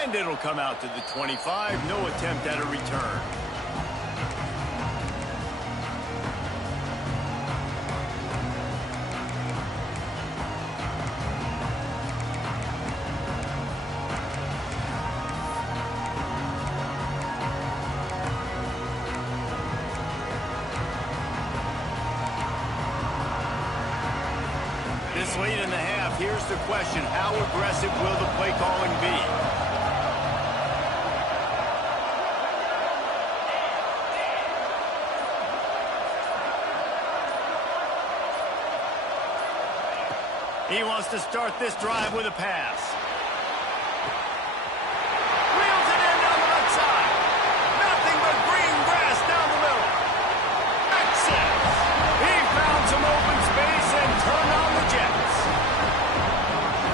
And it'll come out to the 25. No attempt at a return. This late in the half, here's the question. How aggressive will the play calling be? He wants to start this drive with a pass. Wheels it in down the left side. Nothing but green grass down the middle. Access. He found some open space and turned on the Jets.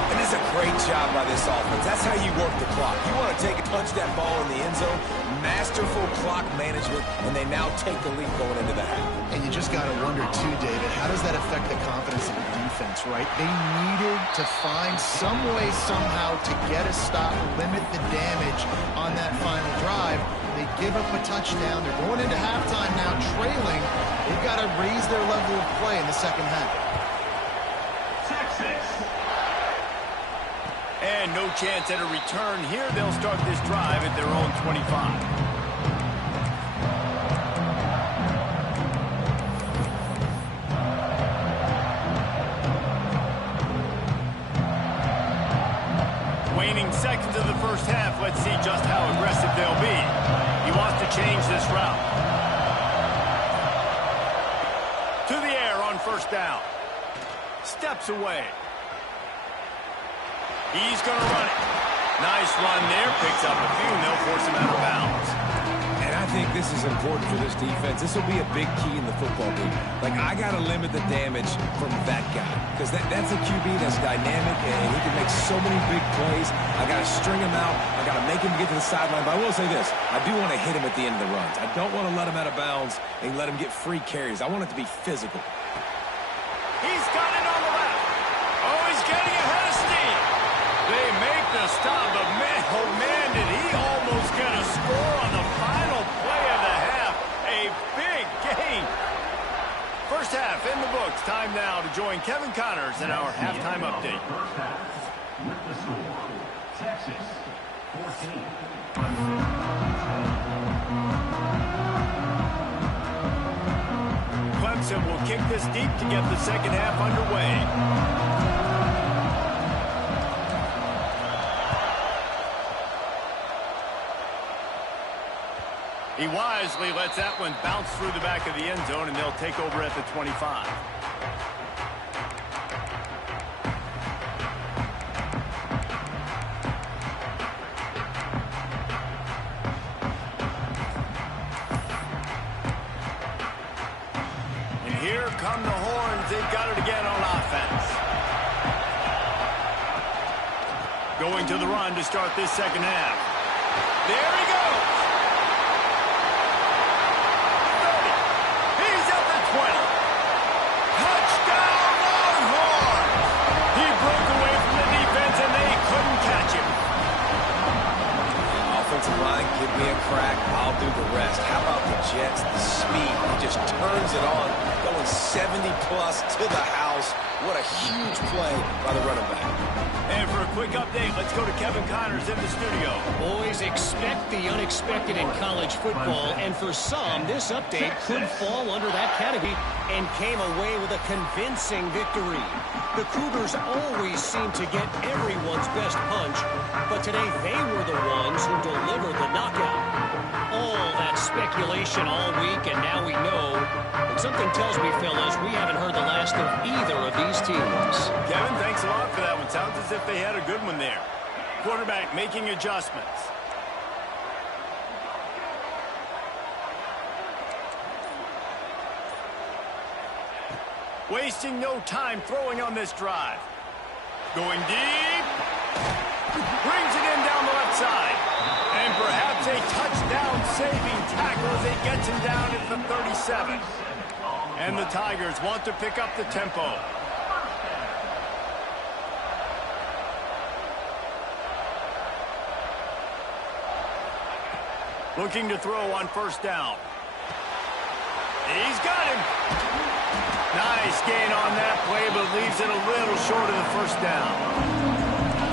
And this is a great job by this offense. That's how you work the clock. You want to punch that ball in the end zone. Masterful clock management, and they now take the lead going into the half. And you just got to wonder, too, David, how does that affect the confidence of the defense, right? They needed to find some way, somehow, to get a stop, limit the damage on that final drive. They give up a touchdown. They're going into halftime now, trailing. They've got to raise their level of play in the second half. And no chance at a return here. They'll start this drive at their own 25. Waning seconds of the first half. Let's see just how aggressive they'll be. He wants to change this route. To the air on first down. Steps away. He's going to run it. Nice run there. Picks up a few, and they'll force him out of bounds. And I think this is important for this defense. This will be a big key in the football game. Like, I got to limit the damage from that guy. Because that's a QB that's dynamic, and he can make so many big plays. I got to string him out. I got to make him get to the sideline. But I will say this. I do want to hit him at the end of the runs. I don't want to let him out of bounds and let him get free carries. I want it to be physical. He's got it on the left. Oh, he's getting ahead of steam. They make the stop, but man, oh man, did he almost get a score on the final play of the half. A big gain. First half in the books. Time now to join Kevin Connors in our halftime update. First half with the score, Texas 14. Clemson will kick this deep to get the second half underway. He wisely lets that one bounce through the back of the end zone, and they'll take over at the 25. And here come the horns. They've got it again on offense. Going to the run to start this second half. There he goes. Line, give me a crack, I'll do the rest. How about the Jets, the speed? He just turns it on, going 70-plus to the house. What a huge play by the running back. And for a quick update, let's go to Kevin Connors in the studio. Boys, expect the unexpected in college football, and for some, this update could fall under that category and came away with a convincing victory. The Cougars always seem to get everyone's best punch, but today they were the ones who delivered the knockout. All that speculation all week, and now we know. And something tells me, fellas, we haven't heard the last of either of these teams. Kevin, thanks a lot for that one. Sounds as if they had a good one there. Quarterback making adjustments. Wasting no time throwing on this drive. Going deep. Brings it in down the left side. And perhaps a touchdown-saving tackle as it gets him down at the 37. And the Tigers want to pick up the tempo. Looking to throw on first down. He's got him. Nice gain on that play, but leaves it a little short of the first down.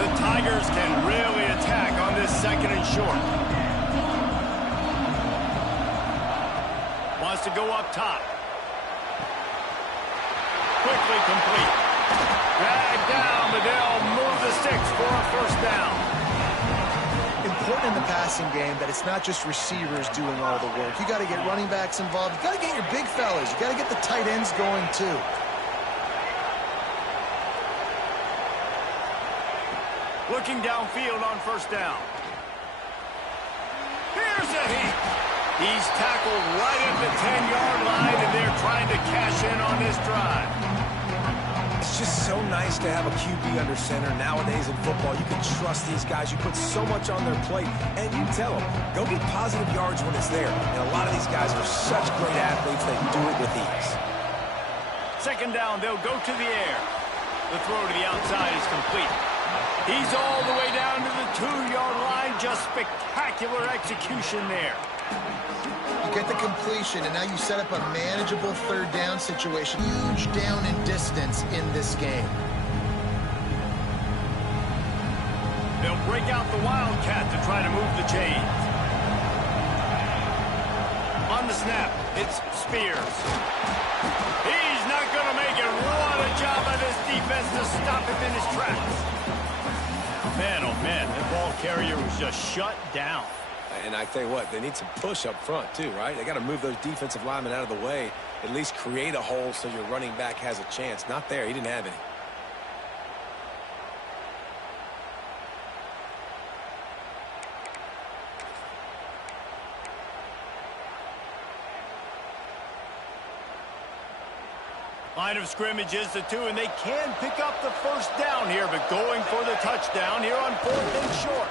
The Tigers can really attack on this second and short. Wants to go up top. Quickly complete. Dragged down, but they'll move the sticks for a first down. Important in the passing game that it's not just receivers doing all the work. You got to get running backs involved. You got to get your big fellas. You got to get the tight ends going too. Looking downfield on first down. Here's a heat. He's tackled right at the 10-yard line, and they're trying to cash in on this drive. It's just so nice to have a QB under center. Nowadays in football, you can trust these guys. You put so much on their plate, and you tell them, go get positive yards when it's there. And a lot of these guys are such great athletes, they do it with ease. Second down, they'll go to the air. The throw to the outside is complete. He's all the way down to the 2-yard line. Just spectacular execution there. You get the completion, and now you set up a manageable third down situation. Huge down in distance in this game. They'll break out the Wildcat to try to move the chains. On the snap, it's Spears. He's not going to make it. What a job by this defense to stop him in his tracks. Man, oh man, the ball carrier was just shut down. And I tell you what, they need some push up front too, right? They got to move those defensive linemen out of the way, at least create a hole so your running back has a chance. Not there. He didn't have any. Line of scrimmage is the 2, and they can pick up the first down here, but going for the touchdown here on 4th and short.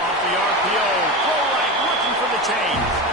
Off the RPO, throw right, looking for the chains.